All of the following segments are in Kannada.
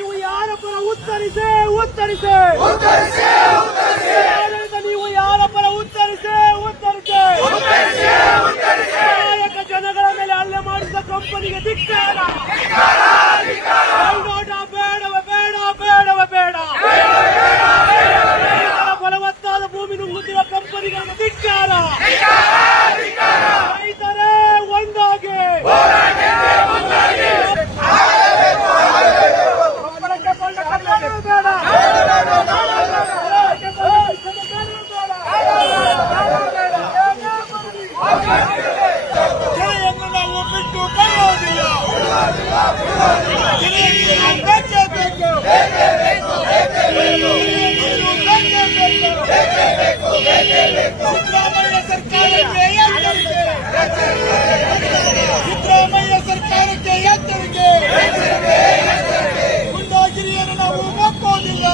ನೀವು ಯಾರ ಪರ ಉತ್ತರಿಸಿ ಜನಗಳ ಮೇಲೆ ಹಲ್ಲೆ ಮಾಡಿದ ಕಂಪನಿಗೆ ಧಿಕ್ಕಾರ. ಫಲವತ್ತಾದ ಭೂಮಿ ನುಂಗುತ್ತಿರುವ ಕಂಪನಿಗಳಿಗೆ ಧಿಕ್ಕಾರ. ರೈತರೇ ಒಂದಾಗಿ ಸಿದ್ದರಾಮಯ್ಯ ಸರ್ಕಾರಕ್ಕೆ ಎಚ್ಚರಿಕೆ. ಗುಂಡಾಗಿರಿಯನ್ನು ನಾವು ಒಪ್ಪೋದಿಲ್ಲ.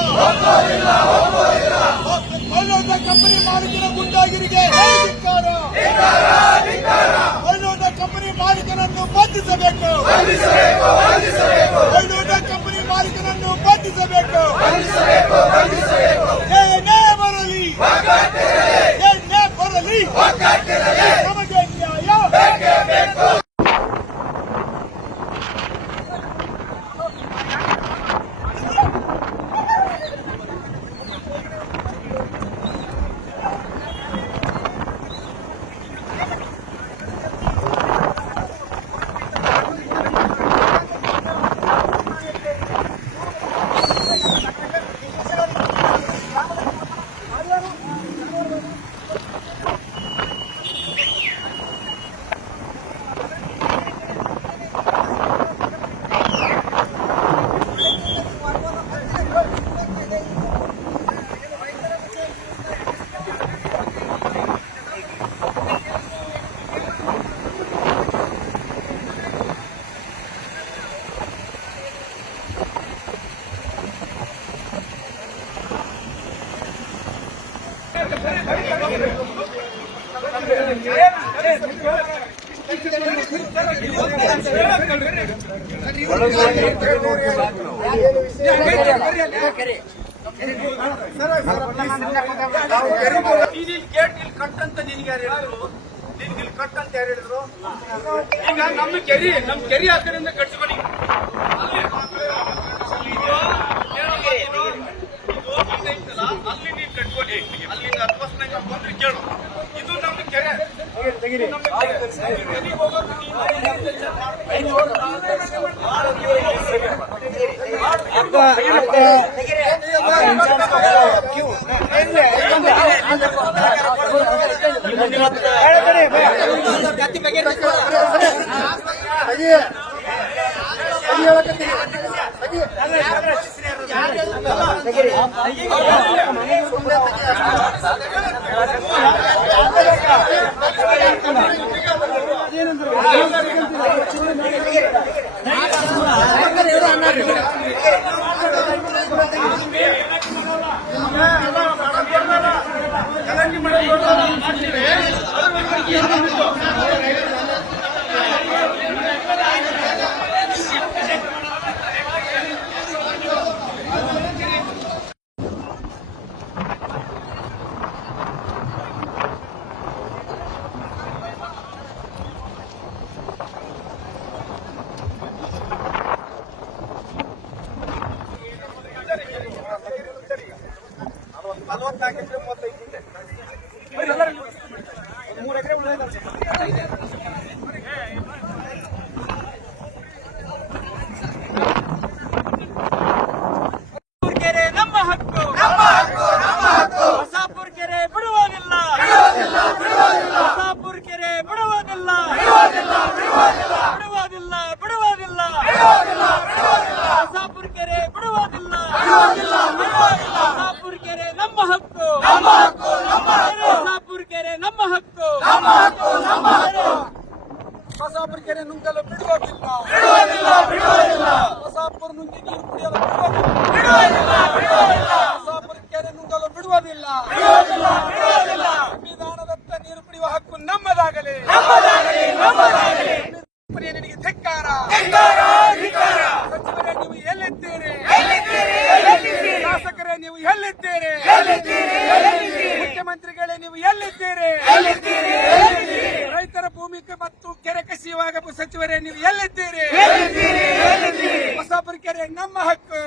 ಒಳ್ಳೊಡ್ಡ ಕಂಪನಿ ಮಾಲೀಕರ ಗುಂಡಾಗಿರಿಗೆ ಧಿಕ್ಕಾರ. ಒಳ್ಳೊಡ್ಡ ಕಂಪನಿ ಮಾಲೀಕರನ್ನು ಬಂಧಿಸಬೇಕು. ಒಳ್ಳೊಡ್ಡ ಕಂಪನಿ ಮಾಲೀಕರನ್ನು ಬಂಧಿಸಬೇಕು. ಏನೇ ಬರಲಿ ನಮಗೆ ನ್ಯಾಯ ಬೇಕು. ಕಟ್ಟಂತ ನಿನ್ಗೆ ಯಾರು ಹೇಳಿದ್ರು? ನಿನ್ಗೆ ಕಟ್ ಅಂತ ಯಾರು ಹೇಳಿದ್ರು? ಈಗ ನಮ್ಮ ಕೆರಿ ಆ ಕಡೆಯಿಂದ ಕಟ್ಸ್ಕೊಂಡು ಅಲ್ಲಿ ನೀನ್ ಕಟ್ಕೊಂಡು ಅಲ್ಲಿಂದ 10 ವರ್ಷ ಬಂದ್ರೆ ಕೇಳು. ಇದು ನಮ್ಮ ಕೆರೆ. ಕೆರೆ ನಮ್ಮ ಹಕ್ಕು ಹೊಸಾಪುರ ಕೆರೆ ಬಿಡುವುದಿಲ್ಲ ಹೊಸಾಪುರ ಕೆರೆ ಬಿಡುವುದಿಲ್ಲ ಹೊಸಾಪುರ ಕೆರೆ ಬಿಡುವುದಿಲ್ಲ ಹೊಸಾಪುರ ಕೆರೆ ನಮ್ಮ ಹಕ್ಕು ಹೊಸಾಪುರ ಕೆರೆ ನಮ್ಮ ಹಕ್ಕು ಹೊಸಾಪುರ ಕೆರೆ ನುಂಗಲು ಬಿಡುವುದಿಲ್ಲ ಹೊಸಾಪುರ ನುಂಗಿ ನೀರು ಕುಡಿಯಲು ಹೊಸಾಪುರ ಕೆರೆ ನುಂಗಲು ಬಿಡುವುದಿಲ್ಲ ಸಂವಿಧಾನದತ್ತ ನೀರು ಕುಡಿಯುವ ಹಕ್ಕು ನಮ್ಮದಾಗಲಿ ನಿನಗೆ ಧಿಕ್ಕಾರ ಸಚಿವರೇ ನೀವು ಎಲ್ಲಿದ್ದೀರಿ ಶಾಸಕರೇ ನೀವು ಎಲ್ಲಿದ್ದೀರಿ ಮುಖ್ಯಮಂತ್ರಿಗಳೇ ನೀವು ಎಲ್ಲಿದ್ದೀರಿ ರೈತರ ಭೂಮಿ ಮತ್ತು ಕೆರೆ ಕಸಿಯುವಾಗ ಸಚಿವರೇ ನೀವು ಎಲ್ಲಿದ್ದೀರಿ ಹೊಸಾಪುರ ಕೆರೆ ನಮ್ಮ ಹಕ್ಕು